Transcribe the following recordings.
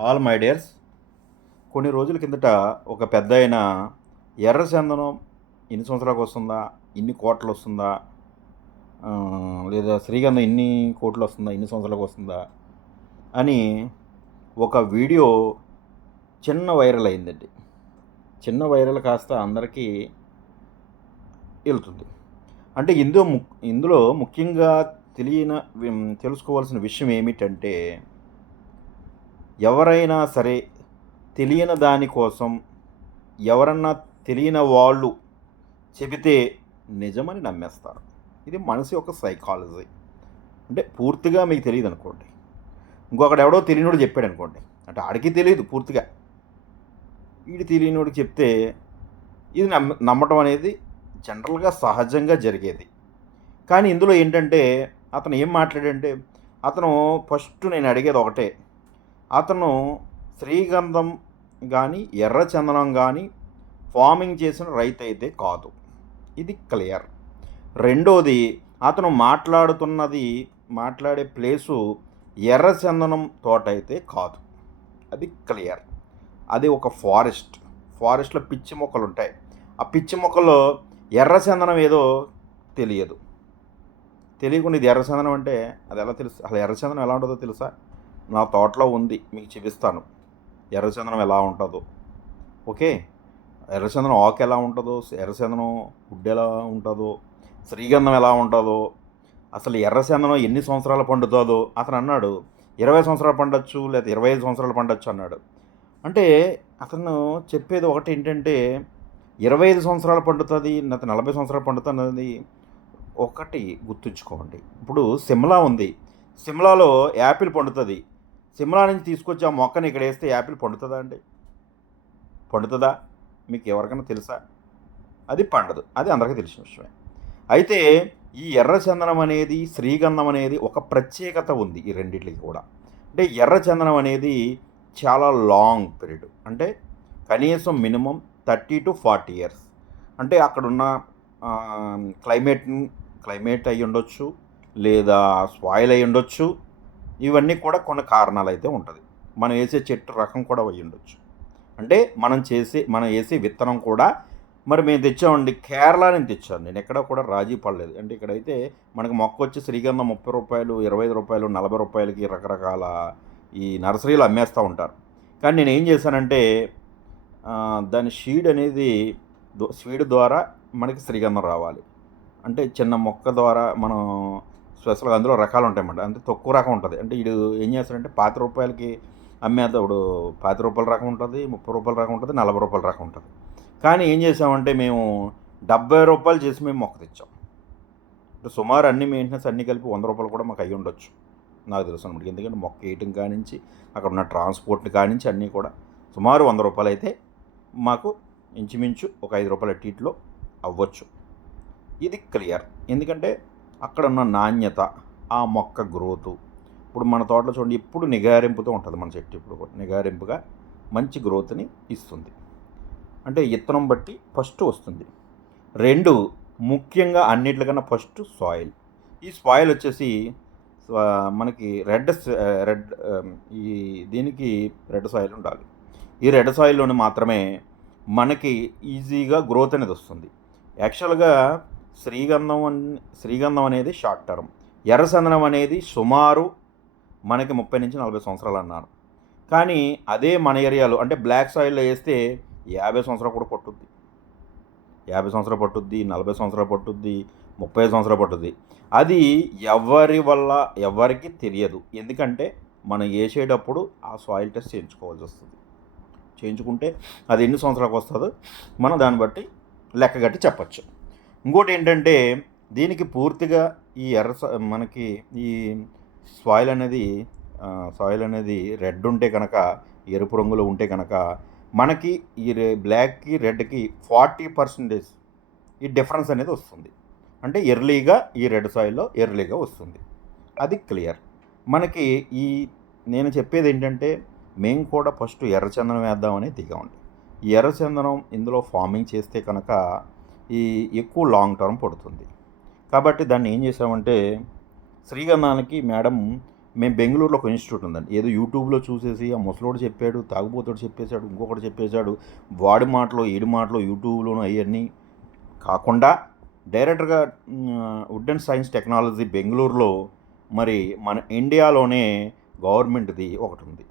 All my dears కొన్ని రోజుల కిందట ఒక పెద్ద ఆయన ఎర్ర చందనం ఎన్ని సంవత్సరాలకు వస్తుందా? ఇన్ని కోట్లు వస్తుందా? లేదా శ్రీగంధం ఇన్ని కోట్లు వస్తుందా? ఇన్ని సంవత్సరాలకు వస్తుందా? అని ఒక వీడియో చిన్న వైరల్ అయిందండి. చిన్న వైరల్ కాస్త అందరికీ వెళ్తుంది అంటే ఇందులో ము ఇందులో ముఖ్యంగా తెలియన తెలుసుకోవాల్సిన విషయం ఏమిటంటే ఎవరైనా సరే తెలియని దానికోసం ఎవరన్నా తెలియని వాళ్ళు చెబితే నిజమని నమ్మేస్తారు. ఇది మనసు యొక్క సైకాలజీ అంటే పూర్తిగా మీకు తెలియదు అనుకోండి. ఇంకొకడు ఎవడో తెలియనోడు చెప్పాడు అనుకోండి. అంటే ఆడికి తెలియదు పూర్తిగా. వీడి తెలియనోడికి చెప్తే ఇది నమ్మ నమ్మటం అనేది జనరల్గా సహజంగా జరిగేది. కానీ ఇందులో ఏంటంటే అతను ఏం మాట్లాడంటే అతను ఫస్ట్ నేను అడిగేది ఒకటే. అతను శ్రీగంధం కానీ ఎర్ర చందనం కానీ ఫార్మింగ్ చేసిన రైతు అయితే కాదు. ఇది క్లియర్. రెండోది అతను మాట్లాడుతున్నది మాట్లాడే ప్లేసు ఎర్ర చందనం తోట అయితే కాదు. అది క్లియర్. అది ఒక ఫారెస్ట్. ఫారెస్ట్లో పిచ్చి మొక్కలు ఉంటాయి ఆ పిచ్చి మొక్కల్లో ఎర్ర చందనం ఏదో తెలియదు. తెలియకుండా ఇది ఎర్ర చందనం అంటే అది ఎలా తెలుసు? అసలు ఎర్రచందనం ఎలా ఉంటుందో తెలుసా? నా తోటలో ఉంది మీకు చూపిస్తాను. ఎర్రచందనం ఎలా ఉంటుందో. ఓకే? ఎర్రచందనం ఆకు ఎలా ఉంటుందో ఎర్రచందనం గుడ్డు ఎలా ఉంటుందో శ్రీగంధం ఎలా ఉంటుందో అసలు ఎర్రచందనం ఎన్ని సంవత్సరాలు పండుతుందో అతను అన్నాడు. ఇరవై సంవత్సరాలు పండొచ్చు లేదా ఇరవై ఐదు సంవత్సరాలు పండొచ్చు అన్నాడు. అంటే అతను చెప్పేది ఒకటి ఏంటంటే ఇరవై ఐదు సంవత్సరాలు పండుతుంది లేకపోతే నలభై సంవత్సరాలు పండుతుంది అనేది ఒకటి గుర్తుంచుకోండి. ఇప్పుడు సిమ్లా ఉంది. సిమ్లాలో యాపిల్ పండుతుంది. సిమ్లా నుంచి తీసుకొచ్చి ఆ మొక్కని ఇక్కడ వేస్తే యాపిల్ పండుతుందా అండి? పండుతుందా? మీకు ఎవరికైనా తెలుసా? అది పండదు. అది అందరికీ తెలిసిన విషయమే. అయితే ఈ ఎర్రచందనం అనేది శ్రీగంధం అనేది ఒక ప్రత్యేకత ఉంది ఈ రెండింటికి కూడా. అంటే ఎర్రచందనం అనేది చాలా లాంగ్ పీరియడ్ అంటే కనీసం minimum thirty to forty years. అంటే అక్కడున్న క్లైమేట్ క్లైమేట్ అయి ఉండొచ్చు లేదా స్వాయిల్ అయి ఉండొచ్చు ఇవన్నీ కూడా కొన్ని కారణాలు అయితే ఉంటుంది. మనం వేసే చెట్టు రకం కూడా అయి ఉండొచ్చు. అంటే మనం చేసే మనం వేసే విత్తనం కూడా మరి మేము తెచ్చామండి కేరళ నుంచి తెచ్చాను నేను. ఎక్కడ కూడా రాజీ పడలేదు. అంటే ఇక్కడైతే మనకి మొక్క వచ్చి శ్రీగంధం ముప్పై రూపాయలు ఇరవై ఐదు రూపాయలు నలభై రూపాయలకి రకరకాల ఈ నర్సరీలు అమ్మేస్తూ ఉంటారు. కానీ నేను ఏం చేశానంటే దాని షీడ్ అనేది దో- షీడ్ ద్వారా మనకి శ్రీగంధం రావాలి. అంటే చిన్న మొక్క ద్వారా మనం స్పెషల్గా అందులో రకాలు ఉంటాయన్నమాట అంటే తక్కువ రకం ఉంటుంది. అంటే వీడు ఏం చేస్తాడంటే పాతి రూపాయలకి అమ్మేటప్పుడు పాతి రూపాయల రకం ఉంటుంది ముప్పై రూపాయల రకం ఉంటుంది నలభై రూపాయల రకం ఉంటుంది. కానీ ఏం చేసామంటే మేము డెబ్బై రూపాయలు చేసి మేము మొక్క తెచ్చాం. సుమారు అన్ని మెయింటెనెన్స్ అన్ని కలిపి వంద రూపాయలు కూడా మాకు అయ్యి ఉండొచ్చు నాకు తెలుసు అనమాట ఎందుకంటే మొక్క వేయటం కానించి అక్కడ ఉన్న ట్రాన్స్పోర్ట్ కానించి అన్నీ కూడా సుమారు వంద రూపాయలు అయితే మాకు ఇంచుమించు ఒక ఐదు రూపాయల టీట్లో అవ్వచ్చు. ఇది క్లియర్. ఎందుకంటే అక్కడ ఉన్న నాణ్యత ఆ మొక్క గ్రోతు. ఇప్పుడు మన తోటలో చూడండి ఎప్పుడు నిగారింపుతో ఉంటుంది మన చెట్టు ఇప్పుడు కూడా. నిగారింపుగా మంచి గ్రోత్ని ఇస్తుంది. అంటే ఇత్తనం బట్టి ఫస్ట్ వస్తుంది. రెండు ముఖ్యంగా అన్నిటికన్నా ఫస్ట్ సాయిల్. ఈ సాయిల్ వచ్చేసి మనకి రెడ్ రెడ్ ఈ దీనికి రెడ్ సాయిల్ ఉండాలి. ఈ రెడ్ సాయిల్లోని మాత్రమే మనకి ఈజీగా గ్రోత్ అనేది వస్తుంది. యాక్చువల్గా శ్రీగంధం శ్రీగంధం అనేది షార్ట్ టర్మ్. ఎర్రచందనం అనేది సుమారు మనకి ముప్పై నుంచి నలభై సంవత్సరాలు అన్నారు కానీ అదే మన ఏరియాలో అంటే బ్లాక్ సాయిల్లో వేస్తే యాభై సంవత్సరాలు కూడా పట్టుద్ది. యాభై సంవత్సరాలు పట్టుద్ది నలభై సంవత్సరాలు పట్టుద్ది ముప్పై సంవత్సరాలు పట్టుద్ది. అది ఎవరి వల్ల ఎవరికి తెలియదు. ఎందుకంటే మనం వేసేటప్పుడు ఆ సాయిల్ టెస్ట్ చేయించుకోవాల్సి వస్తుంది. చేయించుకుంటే అది ఎన్ని సంవత్సరాలకు వస్తుందో మనం దాన్ని బట్టి లెక్కగట్టి చెప్పచ్చు. ఇంకోటి ఏంటంటే దీనికి పూర్తిగా ఈ ఎర్ర మనకి ఈ సాయిల్ అనేది సాయిల్ అనేది రెడ్ ఉంటే కనుక ఎరుపు రంగులో ఉంటే కనుక మనకి ఈ రె- బ్లాక్కి రెడ్కి ఫార్టీ పర్సెంటేజ్ ఈ డిఫరెన్స్ అనేది వస్తుంది. అంటే ఎర్లీగా ఈ రెడ్ సాయిల్లో ఎర్లీగా వస్తుంది. అది క్లియర్ మనకి ఈ నేను చెప్పేది ఏంటంటే మేము కూడా ఫస్ట్ ఎర్రచందనం వేద్దామని దిగామండి ఈ ఎర్రచందనం ఇందులో ఫార్మింగ్ చేస్తే కనుక ఈ ఎక్కువ లాంగ్ టర్మ్ పడుతుంది. కాబట్టి దాన్ని ఏం చేసామంటే శ్రీగంధానికి మేడం మేము బెంగళూరులో ఒక ఇన్స్టిట్యూట్ ఉందండి. ఏదో యూట్యూబ్లో చూసేసి ఆ ముసలోడు చెప్పాడు తాగుబోతుడు చెప్పేశాడు ఇంకొకటి చెప్పేశాడు వాడి మాటలు ఏడు మాటలు యూట్యూబ్లోనూ అవన్నీ కాకుండా డైరెక్ట్గా వుడ్ అండ్ సైన్స్ టెక్నాలజీ బెంగళూరులో మరి మన ఇండియాలోనే గవర్నమెంట్ది ఒకటి ఉంది.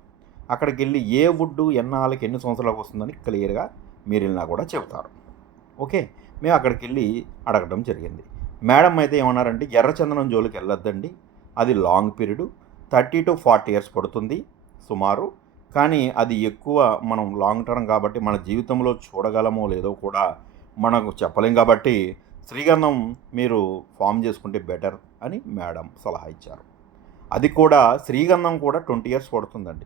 అక్కడికి వెళ్ళి ఏ వుడ్ ఎన్నాళ్ళకి ఎన్ని సంవత్సరాలకు వస్తుందని క్లియర్గా మీరు వెళ్ళినా కూడా చెబుతారు. ఓకే? మేము అక్కడికి వెళ్ళి అడగడం జరిగింది. మేడం అయితే ఏమన్నారంటే ఎర్రచందనం జోలికి వెళ్ళొద్దండి. అది long period. Thirty to forty years పడుతుంది సుమారు. కానీ అది ఎక్కువ మనం లాంగ్ టర్మ్ కాబట్టి మన జీవితంలో చూడగలమో లేదో కూడా మనకు చెప్పలేం కాబట్టి శ్రీగంధం మీరు ఫామ్ చేసుకుంటే బెటర్ అని మేడం సలహా ఇచ్చారు. అది కూడా శ్రీగంధం కూడా ట్వంటీ ఇయర్స్ పడుతుందండి.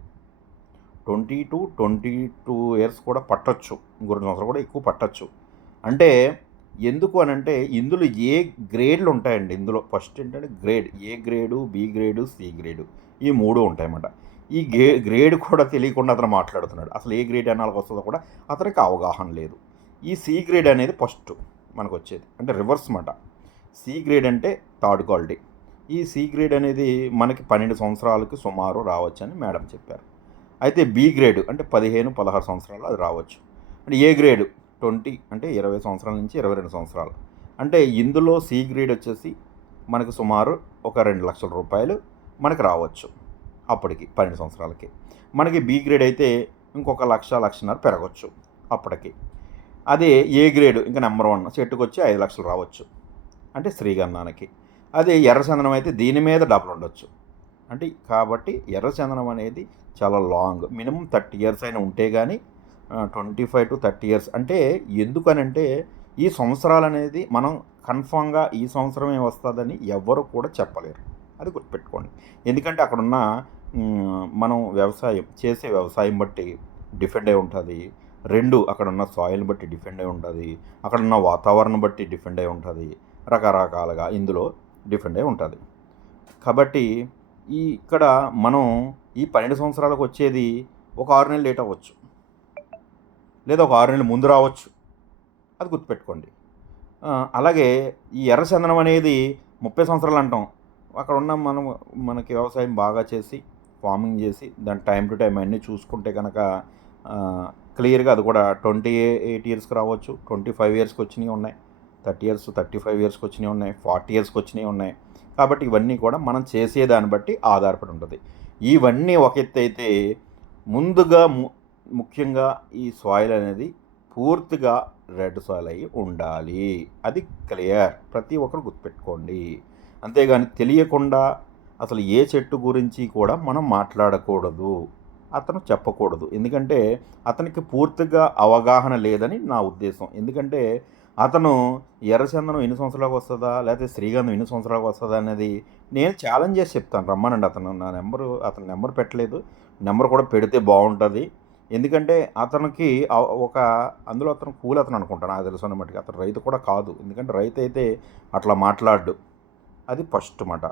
Twenty to twenty two years కూడా పట్టచ్చు. ఇంకో సంవత్సరం కూడా ఎక్కువ పట్టచ్చు. అంటే ఎందుకు అని అంటే ఇందులో ఏ గ్రేడ్లు ఉంటాయండి. ఇందులో ఫస్ట్ ఏంటంటే grade A grade B grade C grade ఈ మూడు ఉంటాయన్నమాట. ఈ గే గ్రేడ్ కూడా తెలియకుండా అతను మాట్లాడుతున్నాడు. అసలు ఏ గ్రేడ్ అనాలకు వస్తుందో కూడా అతనికి అవగాహన లేదు. ఈ సి గ్రేడ్ అనేది ఫస్ట్ మనకు వచ్చేది అంటే రివర్స్ మాట సి గ్రేడ్ అంటే థర్డ్ క్వాలిటీ. ఈ సి గ్రేడ్ అనేది మనకి పన్నెండు సంవత్సరాలకు సుమారు రావచ్చని మేడం చెప్పారు. అయితే బి గ్రేడ్ అంటే పదిహేను పదహారు సంవత్సరాలు అది రావచ్చు. అంటే ఏ గ్రేడ్? ట్వంటీ అంటే ఇరవై సంవత్సరాల నుంచి ఇరవై రెండు సంవత్సరాలు. అంటే ఇందులో సి గ్రేడ్ వచ్చేసి మనకు సుమారు ఒక రెండు లక్షల రూపాయలు మనకి రావచ్చు అప్పటికి పన్నెండు సంవత్సరాలకి. మనకి బి గ్రేడ్ అయితే ఇంకొక లక్ష లక్షన్నర పెరగచ్చు అప్పటికి. అదే ఏ గ్రేడ్ ఇంకా నెంబర్ వన్ చెట్టుకు వచ్చి ఐదు లక్షలు రావచ్చు. అంటే శ్రీగంధానికి. అదే ఎర్రచందనం అయితే దీని మీద డబ్బులు ఉండొచ్చు. అంటే కాబట్టి ఎర్రచందనం అనేది చాలా లాంగ్. మినిమం థర్టీ ఇయర్స్ అయినా ఉంటే కానీ twenty five to thirty years అంటే ఎందుకనంటే ఈ సంవత్సరాలు అనేది మనం కన్ఫామ్గా ఈ సంవత్సరమే వస్తుందని ఎవ్వరు కూడా చెప్పలేరు. అది గుర్తుపెట్టుకోండి. ఎందుకంటే అక్కడున్న మనం వ్యవసాయం చేసే వ్యవసాయం బట్టి డిఫెండ్ అయి ఉంటుంది. రెండు అక్కడ ఉన్న సాయిల్ బట్టి డిఫెండ్ అయి ఉంటుంది. అక్కడ ఉన్న వాతావరణం బట్టి డిఫెండ్ అయి ఉంటుంది. రకరకాలుగా ఇందులో డిఫెండ్ అయి ఉంటుంది. కాబట్టి ఈ ఇక్కడ మనం ఈ పన్నెండు సంవత్సరాలకు వచ్చేది ఒక ఆరు నెలలు లేట్ అవ్వచ్చు. లేదా ఒక ఆరు నెలలు ముందు రావచ్చు. అది గుర్తుపెట్టుకోండి. అలాగే ఈ ఎర్రచందనం అనేది ముప్పై సంవత్సరాలు అంటాం. అక్కడ ఉన్న మనం మనకి వ్యవసాయం బాగా చేసి ఫార్మింగ్ చేసి దాని టైం టు టైం అన్నీ చూసుకుంటే కనుక క్లియర్గా అది కూడా ట్వంటీ ఎయిట్ ఇయర్స్కి రావచ్చు. ట్వంటీ ఫైవ్ ఇయర్స్కి వచ్చినవి ఉన్నాయి. థర్టీ ఇయర్స్ థర్టీ ఫైవ్ ఇయర్స్కి వచ్చినవి ఉన్నాయి. ఫార్టీ ఇయర్స్కి వచ్చినవి ఉన్నాయి. కాబట్టి ఇవన్నీ కూడా మనం చేసేదాన్ని బట్టి ఆధారపడి ఉంటుంది. ఇవన్నీ ఒక ఎత్తు అయితే ముందుగా ము- ముఖ్యంగా ఈ సాయిల్ అనేది పూర్తిగా రెడ్ సాయిల్ అయ్యి ఉండాలి. అది క్లియర్ ప్రతి ఒక్కరు గుర్తుపెట్టుకోండి. అంతేగాని తెలియకుండా అసలు ఏ చెట్టు గురించి కూడా మనం మాట్లాడకూడదు. అతను చెప్పకూడదు. ఎందుకంటే అతనికి పూర్తిగా అవగాహన లేదని నా ఉద్దేశం. ఎందుకంటే అతను ఎర్రచందనం ఎన్ని సంవత్సరాలకు వస్తుందా? లేకపోతే శ్రీగంధం ఎన్ని సంవత్సరాలకు వస్తుందా అనేది నేను ఛాలెంజ్ చేసి చెప్తాను. రమ్మనండి. అతను నా నెంబరు అతను నెంబర్ పెట్టలేదు. నెంబర్ కూడా పెడితే బాగుంటుంది. ఎందుకంటే అతనికి ఒక అందులో అతను కూల్ అతను అనుకుంటాను నాకు తెలుసు మట్టుకు అతను రైతు కూడా కాదు. ఎందుకంటే రైతు అయితే అట్లా మాట్లాడు అది ఫస్ట్ మాట.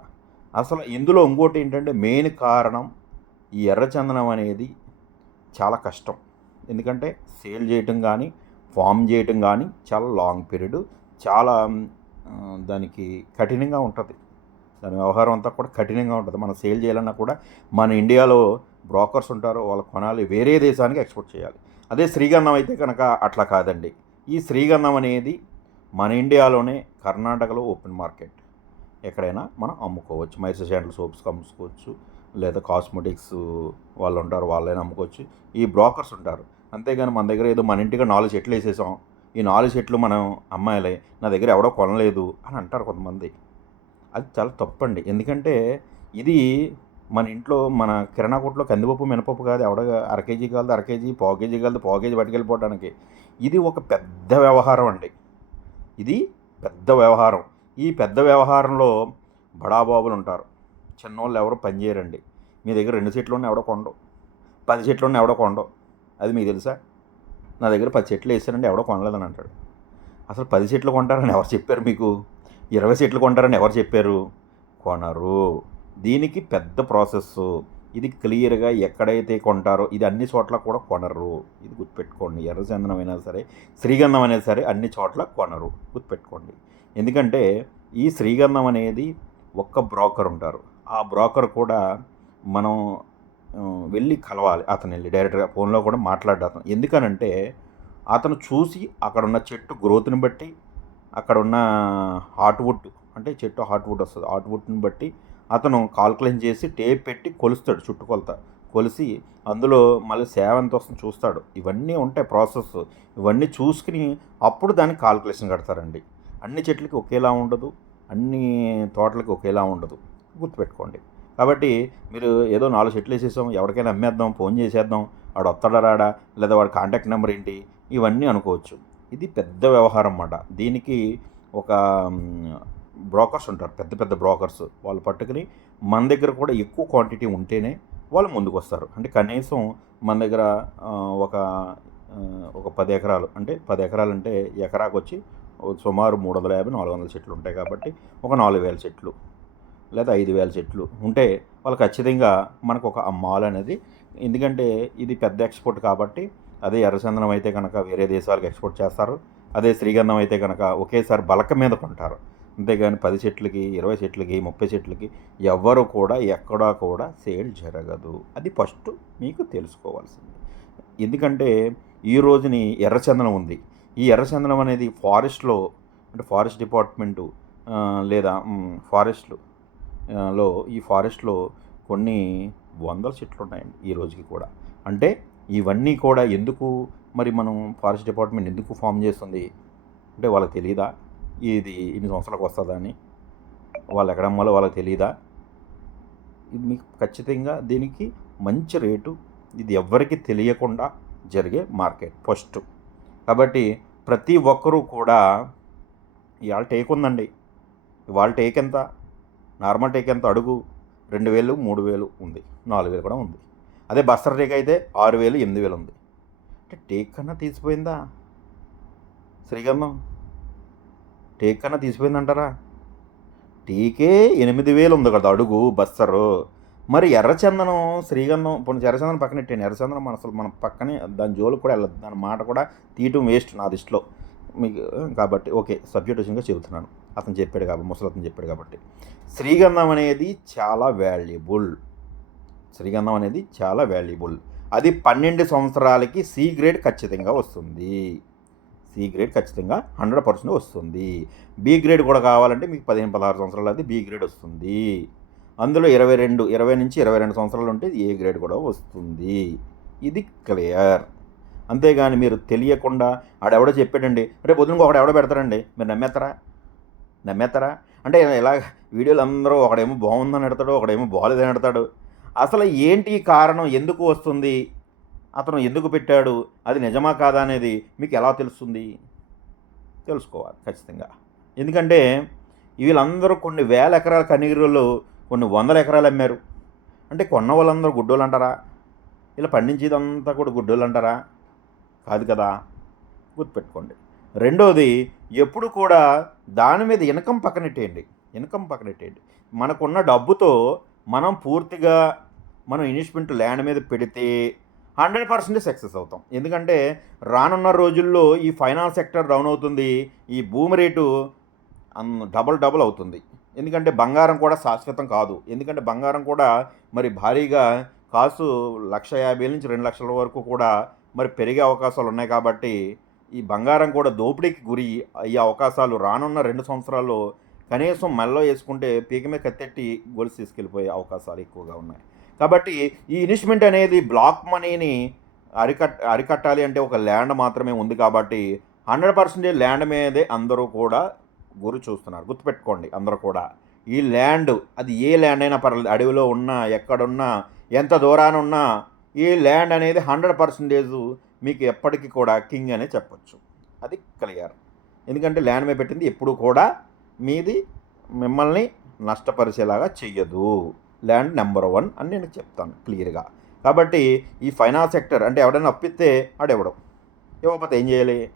అసలు ఇందులో ఇంకోటి ఏంటంటే మెయిన్ కారణం ఈ ఎర్రచందనం అనేది చాలా కష్టం. ఎందుకంటే సేల్ చేయటం కానీ ఫామ్ చేయటం కానీ చాలా లాంగ్ పీరియడ్. చాలా దానికి కఠినంగా ఉంటుంది. దాని వ్యవహారం అంతా కూడా కఠినంగా ఉంటుంది. మనం సేల్ చేయాలన్నా కూడా మన ఇండియాలో బ్రోకర్స్ ఉంటారు వాళ్ళు కొనాలి వేరే దేశానికి ఎక్స్పోర్ట్ చేయాలి. అదే శ్రీగంధం అయితే కనుక అట్లా కాదండి. ఈ శ్రీగంధం అనేది మన ఇండియాలోనే కర్ణాటకలో ఓపెన్ మార్కెట్. ఎక్కడైనా మనం అమ్ముకోవచ్చు. మైసూర్ శాండల్ సోప్స్ అమ్ముకోవచ్చు లేదా కాస్మెటిక్స్ వాళ్ళు ఉంటారు వాళ్ళైనా అమ్ముకోవచ్చు. ఈ బ్రోకర్స్ ఉంటారు. అంతేగాని మన దగ్గర ఏదో మన ఇంటిగా నాలుగు చెట్లు వేసేసాం. ఈ నాలుగు చెట్లు మనం అమ్మాయిలే నా దగ్గర ఎవడో కొనలేదు అని అంటారు కొంతమంది. అది చాలా తప్పండి. ఎందుకంటే ఇది మన ఇంట్లో మన కిరాణా కొట్లో కందిపప్పు మినపప్పు కాదు ఎవడ అర కేజీ కాదు అర కేజీ పావు కేజీ కాదు పావు కేజీ పట్టుకెళ్ళిపోవడానికి ఇది ఒక పెద్ద వ్యవహారం అండి. ఇది పెద్ద వ్యవహారం. ఈ పెద్ద వ్యవహారంలో బడాబాబులు ఉంటారు. చిన్నోళ్ళు ఎవరు పనిచేయరండి మీ దగ్గర రెండు సెట్లు ఉన్న ఎవడో కొండవు పది చెట్లు ఉన్న ఎవడో కొండవు అది మీకు తెలుసా? నా దగ్గర పది చెట్లు వేసానండి ఎవడో కొనలేదని అంటాడు. అసలు పది చెట్లు కొంటారని ఎవరు చెప్పారు మీకు? ఇరవై చెట్లు కొంటారని ఎవరు చెప్పారు? కొనరు. దీనికి పెద్ద ప్రాసెస్ ఇది క్లియర్గా ఎక్కడైతే కొంటారో ఇది అన్ని చోట్ల కూడా కొనరు. ఇది గుర్తుపెట్టుకోండి. ఎర్రచందనం అయినా సరే శ్రీగంధం అయినా సరే అన్ని చోట్ల కొనరు. గుర్తుపెట్టుకోండి. ఎందుకంటే ఈ శ్రీగంధం అనేది ఒక్క బ్రోకర్ ఉంటారు. ఆ బ్రోకర్ కూడా మనం వెళ్ళి కలవాలి. అతను వెళ్ళి డైరెక్ట్గా ఫోన్లో కూడా మాట్లాడ్డా అతను. ఎందుకనంటే అతను చూసి అక్కడ ఉన్న చెట్టు గ్రోత్ని బట్టి అక్కడ ఉన్న హార్ట్వుడ్ అంటే చెట్టు హార్ట్వుడ్ వస్తుంది. హార్ట్వుడ్ని బట్టి అతను కాల్కులేషన్ చేసి టేప్ పెట్టి కొలుస్తాడు చుట్టుకొలత. కొలిసి అందులో మళ్ళీ సేవ ఎంత చూస్తాడు. ఇవన్నీ ఉంటాయి ప్రాసెస్. ఇవన్నీ చూసుకుని అప్పుడు దానికి కాల్కులేషన్ కడతారండి. అన్ని చెట్లకి ఒకేలా ఉండదు. అన్ని తోటలకి ఒకేలా ఉండదు. గుర్తుపెట్టుకోండి. కాబట్టి మీరు ఏదో నాలుగు చెట్లు వేసేసాం ఎవరికైనా అమ్మేద్దాం ఫోన్ చేసేద్దాం వాడు వస్తాడా రాడా లేదా వాడి కాంటాక్ట్ నెంబర్ ఏంటి? ఇవన్నీ అనుకోవచ్చు. ఇది పెద్ద వ్యవహారం అన్నమాట. దీనికి ఒక బ్రోకర్స్ ఉంటారు పెద్ద పెద్ద బ్రోకర్స్. వాళ్ళు పట్టుకుని మన దగ్గర కూడా ఎక్కువ క్వాంటిటీ ఉంటేనే వాళ్ళు ముందుకు వస్తారు అంటే కనీసం మన దగ్గర ఒక ఒక పది ఎకరాలు అంటే పది ఎకరాలు అంటే ఎకరాకు వచ్చి సుమారు మూడు వందల యాభై నాలుగు వందల చెట్లు ఉంటాయి కాబట్టి ఒక నాలుగు వేల చెట్లు లేదా ఐదు వేల చెట్లు ఉంటే వాళ్ళు ఖచ్చితంగా మనకు ఒక మాల్ అనేది ఎందుకంటే ఇది పెద్ద ఎక్స్పోర్ట్ కాబట్టి అదే ఎర్రచందనం అయితే కనుక వేరే దేశాలకు ఎక్స్పోర్ట్ చేస్తారు అదే శ్రీగంధం అయితే కనుక ఒకేసారి బలక మీద కొంటారు. అంతేగాని పది చెట్లకి ఇరవై చెట్లకి ముప్పై చెట్లకి ఎవ్వరు కూడా ఎక్కడా కూడా సేల్ జరగదు. అది ఫస్ట్ మీకు తెలుసుకోవాల్సింది. ఎందుకంటే ఈ రోజుని ఎర్రచందనం ఉంది. ఈ ఎర్రచందనం అనేది ఫారెస్ట్లో అంటే ఫారెస్ట్ డిపార్ట్మెంటు లేదా ఫారెస్ట్లు లో ఈ ఫారెస్ట్లో కొన్ని వందల చెట్లు ఉన్నాయండి ఈ రోజుకి కూడా. అంటే ఇవన్నీ కూడా ఎందుకు మరి మనం ఫారెస్ట్ డిపార్ట్మెంట్ ఎందుకు ఫామ్ చేస్తుంది? అంటే వాళ్ళకి తెలియదా ఇది ఇన్ని సంవత్సరాలకు వస్తుందని వాళ్ళు ఎక్కడ అమ్మాలో వాళ్ళకి తెలియదా ఇది మీకు ఖచ్చితంగా దీనికి మంచి రేటు. ఇది ఎవ్వరికి తెలియకుండా జరిగే మార్కెట్ ఫస్ట్. కాబట్టి ప్రతి ఒక్కరూ కూడా ఇవాళ టేక్ ఉందండి. ఇవాళ టేక్ ఎంత? నార్మల్ టేక్ ఎంత? అడుగు. రెండు వేలు మూడు వేలు ఉంది. నాలుగు వేలు కూడా ఉంది. అదే బస్తర్ టేక్ అయితే ఆరు వేలు ఎనిమిది వేలు ఉంది. అంటే టేక్ కన్నా తీసిపోయిందా? శ్రీగంధం. టేక్ కన్నా తీసిపోయిందంటారా. టీకే ఎనిమిది వేలు ఉంది కదా అడుగు బస్సరు. మరి ఎర్రచందనం శ్రీగంధం ఇప్పుడు ఎర్రచందనం పక్కన పెట్టాను ఎర్రచందనం మన అసలు మన పక్కనే దాని జోలు కూడా వెళ్ళదు దాని మాట కూడా తీయటం వేస్ట్ నా దృష్టిలో మీకు కాబట్టి ఓకే సబ్జెక్ట్ వచ్చిందిగా చెబుతున్నాను. అతను చెప్పాడు కాబట్టి ముసలి అతను చెప్పాడు కాబట్టి. శ్రీగంధం అనేది చాలా వాల్యుబుల్. శ్రీగంధం అనేది చాలా వాల్యుబుల్. అది పన్నెండు సంవత్సరాలకి సి గ్రేడ్ ఖచ్చితంగా వస్తుంది. సి గ్రేడ్ ఖచ్చితంగా హండ్రెడ్ పర్సెంట్ వస్తుంది. బి గ్రేడ్ కూడా కావాలంటే మీకు పదిహేను పదహారు సంవత్సరాలు అది బి గ్రేడ్ వస్తుంది. అందులో ఇరవై రెండు ఇరవై నుంచి ఇరవై రెండు సంవత్సరాలు ఉంటే ఏ గ్రేడ్ కూడా వస్తుంది. ఇది క్లియర్. అంతేగాని మీరు తెలియకుండా ఆడెవడో చెప్పాడండి రేపు పొద్దున ఒకడు ఎవడో పెడతారండి మీరు నమ్మేస్తారా నమ్మేస్తారా అంటే ఇలా వీడియోలు అందరూ ఒకడేమో బాగుందని పెడతాడు ఒకడేమో బాగాలేదని పెడతాడు అసలు ఏంటి కారణం? ఎందుకు వస్తుంది? అతను ఎందుకు పెట్టాడు? అది నిజమా కాదా అనేది మీకు ఎలా తెలుస్తుంది? తెలుసుకోవాలి ఖచ్చితంగా. ఎందుకంటే వీళ్ళందరూ కొన్ని వేల ఎకరాల కనిగిరులు కొన్ని వందల ఎకరాలు అమ్మారు. అంటే కొన్న వాళ్ళందరూ గుడ్డోళ్ళు అంటారా? ఇలా పండించేదంతా కూడా గుడ్డోళ్ళు అంటారా? కాదు కదా. గుర్తుపెట్టుకోండి. రెండోది ఎప్పుడు కూడా దాని మీద ఇన్కమ్ పక్కనెట్టేయండి ఇన్కమ్ పక్కనెట్టేయండి మనకున్న డబ్బుతో మనం పూర్తిగా మనం ఇన్వెస్ట్మెంట్ ల్యాండ్ మీద పెడితే హండ్రెడ్ పర్సెంట్ సక్సెస్ అవుతాం. ఎందుకంటే రానున్న రోజుల్లో ఈ ఫైనాన్స్ సెక్టర్ డౌన్ అవుతుంది ఈ భూమి రేటు డబల్ డబల్ అవుతుంది. ఎందుకంటే బంగారం కూడా శాశ్వతం కాదు. ఎందుకంటే బంగారం కూడా మరి భారీగా కాసు లక్ష యాభై నుంచి రెండు లక్షల వరకు కూడా మరి పెరిగే అవకాశాలు ఉన్నాయి కాబట్టి ఈ బంగారం కూడా దోపిడీకి గురి అయ్యే అవకాశాలు రానున్న రెండు సంవత్సరాల్లో కనీసం మెల్లో వేసుకుంటే పీక మీద కత్తెట్టి గొలుసు తీసుకెళ్ళిపోయే అవకాశాలు ఎక్కువగా ఉన్నాయి. కాబట్టి ఈ ఇన్వెస్ట్మెంట్ అనేది బ్లాక్ మనీని అరికట్ అరికట్టాలి అంటే ఒక ల్యాండ్ మాత్రమే ఉంది కాబట్టి హండ్రెడ్ పర్సెంటేజ్ ల్యాండ్ మీదే అందరూ కూడా గురి చూస్తున్నారు. గుర్తుపెట్టుకోండి అందరూ కూడా. ఈ ల్యాండ్ అది ఏ ల్యాండ్ అయినా పర్లేదు అడవిలో ఉన్నా ఎక్కడున్నా ఎంత దూరాన ఉన్నా ఈ ల్యాండ్ అనేది హండ్రెడ్ పర్సెంటేజ్ మీకు ఎప్పటికీ కూడా కింగ్ అనే చెప్పొచ్చు. అది క్లియర్. ఎందుకంటే ల్యాండ్ మీద పెట్టింది ఎప్పుడు కూడా మీది మిమ్మల్ని నష్టపరిచేలాగా చెయ్యదు. ల్యాండ్ నెంబర్ వన్ అని నేను చెప్తాను క్లియర్గా. కాబట్టి ఈ ఫైనాన్స్ సెక్టర్ అంటే ఎవడైనా అప్పిస్తే ఆడెవడం? ఇవ్వకపోతే ఏం చేయాలి?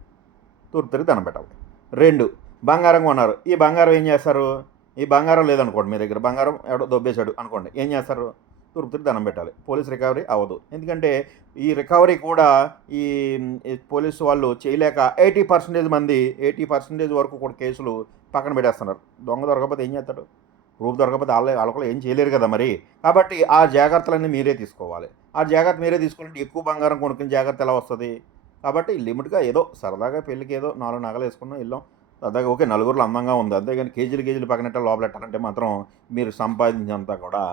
తూర్పు తిరిగి దండం పెట్టాలి. రెండు బంగారం కొన్నారు. ఈ బంగారం ఏం చేస్తారు? ఈ బంగారం లేదనుకోండి మీ దగ్గర. బంగారం ఎవడో దొబ్బేశాడు అనుకోండి. ఏం చేస్తారు? తూర్పు తిరిగి దండం పెట్టాలి. పోలీస్ రికవరీ అవ్వదు. ఎందుకంటే ఈ రికవరీ కూడా ఈ పోలీస్ పోలీసు వాళ్ళు చేయలేక ఎయిటీ పర్సెంటేజ్ మంది ఎయిటీ పర్సెంటేజ్ వరకు కూడా కేసులు పక్కన పెట్టేస్తున్నారు. దొంగ దొరకకపోతే ఏం చేస్తాడు? ప్రూఫ్ దొరకకపోతే వాళ్ళ వాళ్ళకి ఏం చేయలేరు కదా మరి. కాబట్టి ఆ జాగ్రత్తలన్నీ మీరే తీసుకోవాలి. ఆ జాగ్రత్త మీరే తీసుకోవాలంటే ఎక్కువ బంగారం కొనుక్కునే జాగ్రత్త ఎలా వస్తుంది? కాబట్టి లిమిట్గా ఏదో సరదాగా పెళ్ళికి ఏదో నాలుగు నగలు వేసుకున్నాం వెళ్ళాం. సరదాగా ఓకే నలుగురులో అందంగా ఉంది. అంతేగాని కేజీలు కేజీలు పక్కనట్ట లోపలెట్టాలంటే మాత్రం మీరు సంపాదించినంత కూడా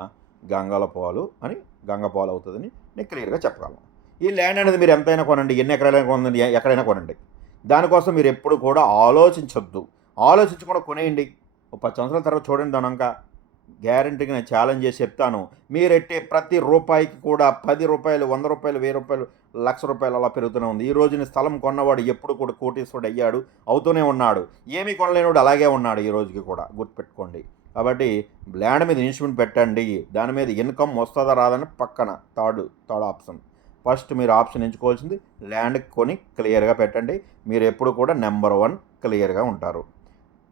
గంగాల పాలు అని గంగ పాలు అవుతుందని నేను క్లియర్గా చెప్పగలను. ఈ ల్యాండ్ అనేది మీరు ఎంతైనా కొనండి. ఎన్ని ఎకరాలైనా కొనండి. ఎక్కడైనా కొనండి. దానికోసం మీరు ఎప్పుడు కూడా ఆలోచించొద్దు. ఆలోచించకుండా కొనేయండి. పది సంవత్సరాల తర్వాత చూడండి దానంక. గ్యారంటీగా నేను ఛాలెంజ్ చేసి చెప్తాను. మీరెట్టే ప్రతి రూపాయికి కూడా పది రూపాయలు వంద రూపాయలు వెయ్యి రూపాయలు లక్ష రూపాయలు అలా పెరుగుతూనే ఉంది. ఈ రోజున స్థలం కొన్నవాడు ఎప్పుడు కూడా కోటీశ్వరుడు అయ్యాడు అవుతూనే ఉన్నాడు. ఏమీ కొనలేనివాడు అలాగే ఉన్నాడు ఈ రోజుకి కూడా గుర్తుపెట్టుకోండి. కాబట్టి ల్యాండ్ మీద ఇన్వెస్ట్మెంట్ పెట్టండి. దాని మీద ఇన్కమ్ వస్తుందా రాదని పక్కన థర్డ్ థర్డ్ ఆప్షన్. ఫస్ట్ మీరు ఆప్షన్ ఎంచుకోవాల్సింది ల్యాండ్ కొని క్లియర్గా పెట్టండి. మీరు ఎప్పుడు కూడా నెంబర్ వన్ క్లియర్గా ఉంటారు.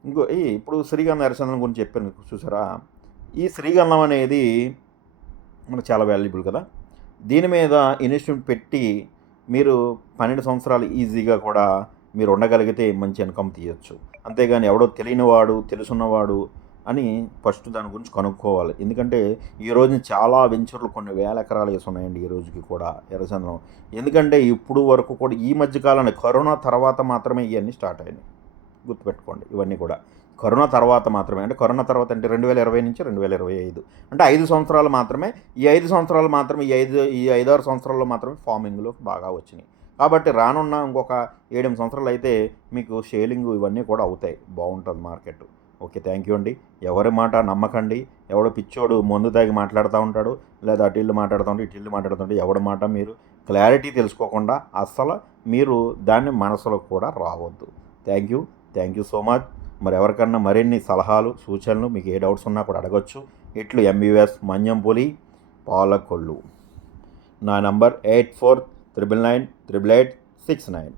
ఇంకో ఈ ఇప్పుడు శ్రీగంధ హరిచంద్రం గురించి చెప్పాను చూసారా? ఈ శ్రీగంధం అనేది మనకు చాలా వాల్యుబుల్ కదా. దీని మీద ఇన్వెస్ట్మెంట్ పెట్టి మీరు పన్నెండు సంవత్సరాలు ఈజీగా కూడా మీరు ఉండగలిగితే మంచి ఇన్కమ్ తీయచ్చు. అంతేగాని ఎవడో తెలియనివాడు తెలుసున్నవాడు అని ఫస్ట్ దాని గురించి కనుక్కోవాలి. ఎందుకంటే ఈ రోజున చాలా వెంచర్లు కొన్ని వేల ఎకరాలు వేసి ఉన్నాయండి ఈ రోజుకి కూడా ఎర్రచంద్రం ఎందుకంటే ఇప్పుడు వరకు కూడా ఈ మధ్య కాలంలో కరోనా తర్వాత మాత్రమే ఇవన్నీ స్టార్ట్ అయినాయి. గుర్తుపెట్టుకోండి. ఇవన్నీ కూడా. కరోనా తర్వాత మాత్రమే. అంటే కరోనా తర్వాత అంటే రెండు వేల ఇరవై నుంచి రెండు వేల ఇరవై ఐదు. అంటే ఐదు సంవత్సరాలు మాత్రమే. ఈ ఐదు సంవత్సరాలు మాత్రమే ఈ ఐదు ఈ ఐదారు సంవత్సరాల్లో మాత్రమే ఫార్మింగ్లో బాగా వచ్చినాయి. కాబట్టి రానున్న ఇంకొక ఏడెనిమిది సంవత్సరాలు అయితే మీకు షేలింగ్ ఇవన్నీ కూడా అవుతాయి. బాగుంటుంది మార్కెట్. ఓకే థ్యాంక్ యూ అండి. ఎవరి మాట నమ్మకండి. ఎవడో పిచ్చోడు మందు తాగి మాట్లాడుతూ ఉంటాడు లేదా అటు ఇల్లు మాట్లాడుతూ ఉంటాడు ఇటు ఇల్లు మాట్లాడుతుంటే ఎవడి మాట మీరు క్లారిటీ తెలుసుకోకుండా అస్సలు మీరు దాన్ని మనసులో కూడా రావద్దు. Thank you thank you so much మరి ఎవరికన్నా మరిన్ని సలహాలు సూచనలు మీకు ఏ డౌట్స్ ఉన్నా కూడా అడగొచ్చు. ఇట్లు ఎంబీఎస్ మంజంపొలి పాలకొల్లు. నా number eight four triple nine triple eight six nine.